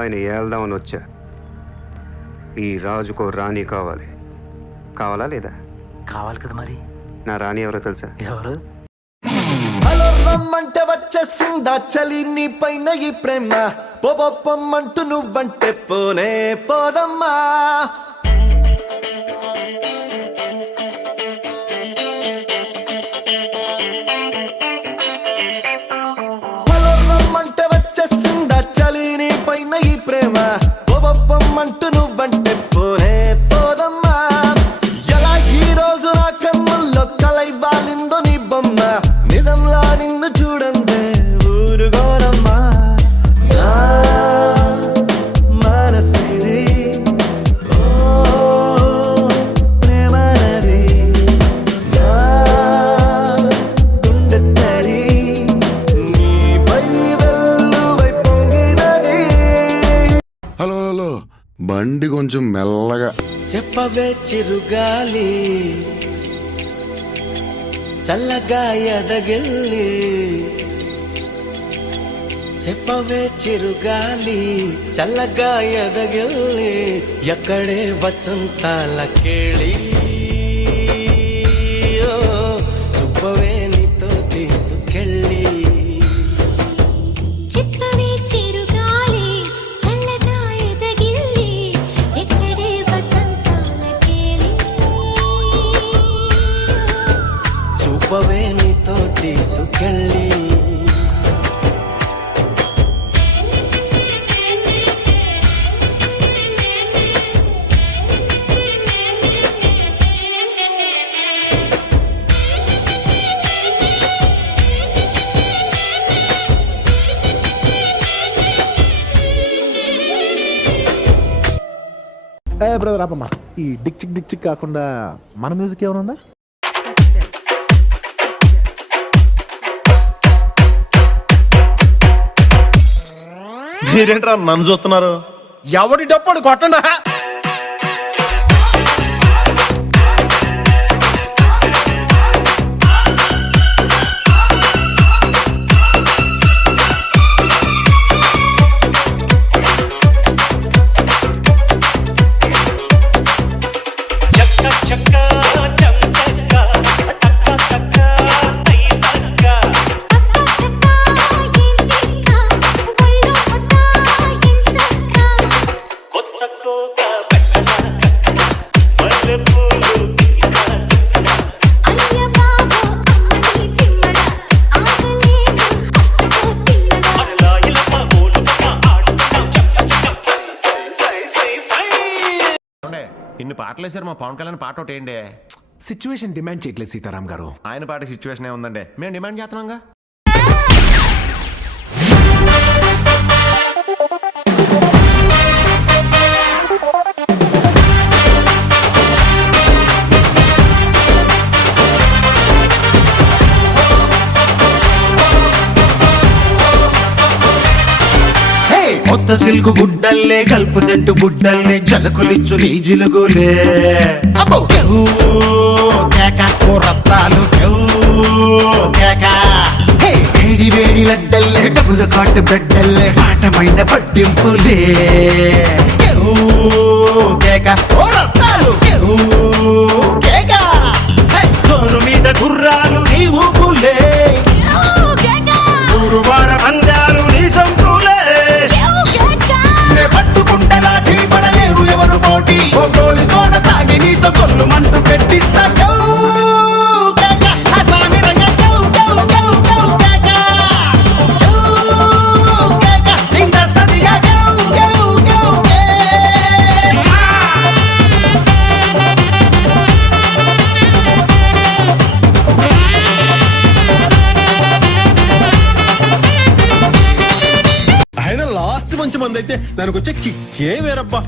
బొంబాయిని ఏల్దామని వచ్చా. ఈ రాజుకో రాణి కావాలి. కావాలా లేదా? కావాలి కదా మరి. నా రాణి ఎవరో తెలుసా? ఎవరు? హలో రమ్మంటే వచ్చేసిందా చలి నీ పైన ఈ ప్రేమ, పొమ్మంటూ నువ్వంటే పోనే పోదమ్మా. హలో రమ్మంటే వచ్చేసిందా చలి నీ పైన ఈ ప్రేమ, పొమ్మంటూ నువ్వంటే పోనే పోదమ్మా. ఎలా ఈ రోజు నా కన్నుల్లో కలై వాలిందో నీ బొమ్మ, నిజంలా నిన్ను చూడందే ఊరుగోరమ్మా. నా మనసిది ఓ ప్రేమనది, నా గుండె తడి నీపై వెల్లువై పొంగినది. హలో హలో, బండి కొంచెం మెల్లగా. చెప్పవే చిరుగాలి చల్లగా ఎదగిల్లి, చెప్పవే చిరుగాలి చల్లగా ఎదగిల్లి, ఎక్కడే వసంతాల కేళి, చూపవే నీతో తీసుకెళ్ళి. చెప్పవే చిరుగాలి చల్లగా ఎదగిల్లి, ఎక్కడే వసంతాల కేళి, చూపవే నీతో తీసుకెళ్ళి. బ్రదర్ ఆపమ్మా, ఈ డిక్ చిక్ కాకుండా మన మ్యూజిక్ ఏమైనా ఉందా? మీరేంట్రా నన్ను చూస్తున్నారు? ఎవడి డప్పుడు కొట్టండా. ఇన్ని పాటలు వేసారు, మా పవన్ కళ్యాణ్ పాట ఒకటి ఏంటి? సిచ్యువేషన్ డిమాండ్ చేయట్లేదు సీతారాం గారు. ఆయన పాట సిచ్యువేషన్ ఏముందండి, మేము డిమాండ్ చేస్తున్నాంగా. కొత్త సిల్కు గుడ్డల్లే గల్ఫ్ సెంటు బుడ్డల్లే జలకులిచ్చు నీ జిలుగులే, రత్తాలు వేడి వేడి లడ్డల్లే డబ్బుల కాటు బిడ్డల్లే పాఠమైన పట్టింపులే, సోరు మీద గుర్రాలు నీ ఊపులే, ఊరువాడ పందాలు నీ సంపులే, పట్టుకుంటలా పడలేరు ఎవరు పోటీ, గోలి సోడ తాగి నీతో కొల్లు మంటూ పెట్టిస్తా. ఆయన లాస్ట్ మంచి మంది అయితే దానికి వచ్చే కిక్కే వేరబ్బా.